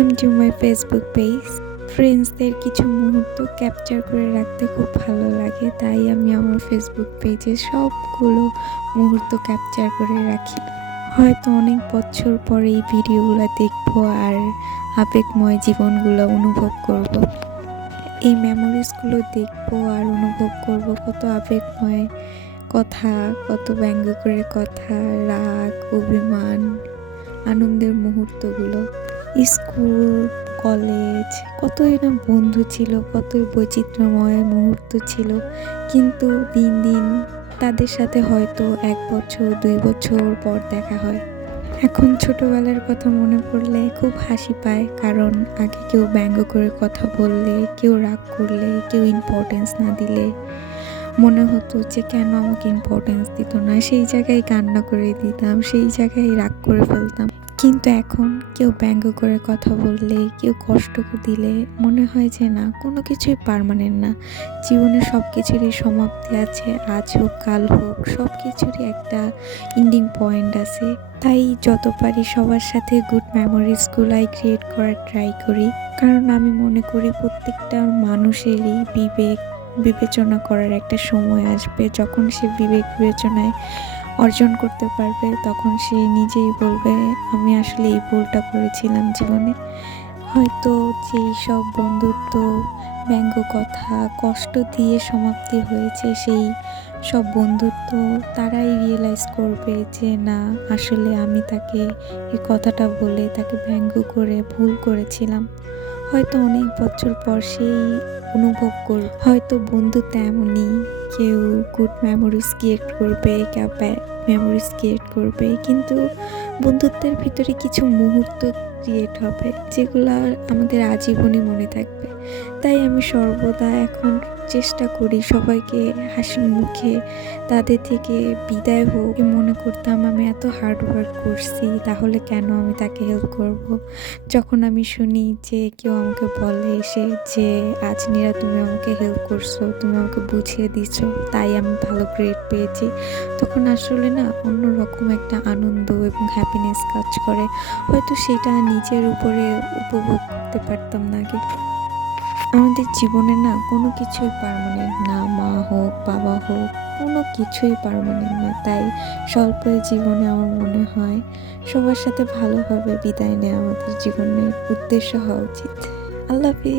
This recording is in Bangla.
Welcome to my Facebook page. ফ্রেন্ডসদের কিছু মুহূর্ত ক্যাপচার করে রাখতে খুব ভালো লাগে, তাই আমি আমার ফেসবুক পেজে সবগুলো মুহূর্ত ক্যাপচার করে রাখি। হয়তো অনেক বছর পরে এই ভিডিওগুলো দেখবো আর আবেগময় জীবনগুলো অনুভব করব। এই মেমোরিজগুলো দেখবো আর অনুভব করব কত আবেগময় কথা, কত ব্যঙ্গ করে কথা, রাগ, অভিমান, আনন্দের মুহূর্তগুলো। স্কুল, কলেজ, কতই না বন্ধু ছিল, কতই বৈচিত্র্যময় মুহূর্ত ছিল, কিন্তু দিন দিন তাদের সাথে হয়তো 1 বছর 2 বছর পর দেখা হয়। এখন ছোটবেলার কথা মনে পড়লে খুব হাসি পায়, কারণ আগে কেউ ব্যঙ্গ করে কথা বললে, কেউ রাগ করলে, কেউ ইম্পর্টেন্স না দিলে মনে হতো যে কেন আমাকে ইম্পর্টেন্স দিত না, সেই জায়গায় কান্না করে দিতাম, সেই জায়গায় রাগ করে ফেলতাম। কিন্তু এখন কেউ ব্যঙ্গ করে কথা বললে, কেউ কষ্ট দিলে মনে হয় যে না, কোনো কিছুই পার্মানেন্ট না, জীবনে সব কিছুরই সমাপ্তি আছে, আজ হোক কাল হোক, সব কিছুরই একটা এন্ডিং পয়েন্ট আছে। তাই যত পারি সবার সাথে গুড মেমোরিজগুলাই ক্রিয়েট করার ট্রাই করি, কারণ আমি মনে করি প্রত্যেকটা মানুষেরই বিবেচনা করার একটা সময় আসবে, যখন সে বিবেক বিবেচনায় অর্জন করতে পারবে, তখন সে নিজেই বলবে আমি আসলে এই ভুলটা করেছিলাম জীবনে। হয়তো যেই সব বন্ধুত্ব ব্যঙ্গ কথা কষ্ট দিয়ে সমাপ্তি হয়েছে, সেই সব বন্ধুত্ব তারাই রিয়েলাইজ করবে যে না, আসলে আমি তাকে এই কথাটা বলে, তাকে ব্যঙ্গ করে ভুল করেছিলাম। হয়তো অনেক বছর পর সেই অনুভব করব। হয়তো বন্ধুত্ব এমনই, কেউ গুড মেমোরিজ ক্রিয়েট করবে, কেউ ব্যাড মেমোরিজ ক্রিয়েট করবে, কিন্তু বন্ধুত্বের ভিতরে কিছু মুহূর্ত ক্রিয়েট হবে যেগুলো আমাদের আজীবনই মনে থাকবে। তাই আমি সর্বদা এখন চেষ্টা করি সবাইকে হাসি মুখে তাদের থেকে বিদায় হোক। মনে করতাম আমি এত হার্ড ওয়ার্ক করছি, তাহলে কেন আমি তাকে হেল্প করব। যখন আমি শুনি যে কেউ আমাকে বলে এসে যে আজ নীরা তুমি আমাকে হেল্প করছো, তুমি আমাকে বুঝিয়ে দিছো, তাই আমি ভালো গ্রেড পেয়েছি, তখন আসলে না অন্যরকম একটা আনন্দ এবং হ্যাপিনেস কাজ করে। হয়তো সেটা নিজের উপরে উপভোগ করতে পারতাম না আগে। আমাদের জীবনে না কোনো কিছুই পার্মানেন্ট না, মা হোক বাবা হোক, কোনো কিছুই পার্মানেন্ট না। তাই স্বল্প জীবনে আমার মনে হয় সবার সাথে ভালোভাবে বিদায় নেওয়া আমাদের জীবনের উদ্দেশ্য হওয়া উচিত। আল্লাহ হাফিজ।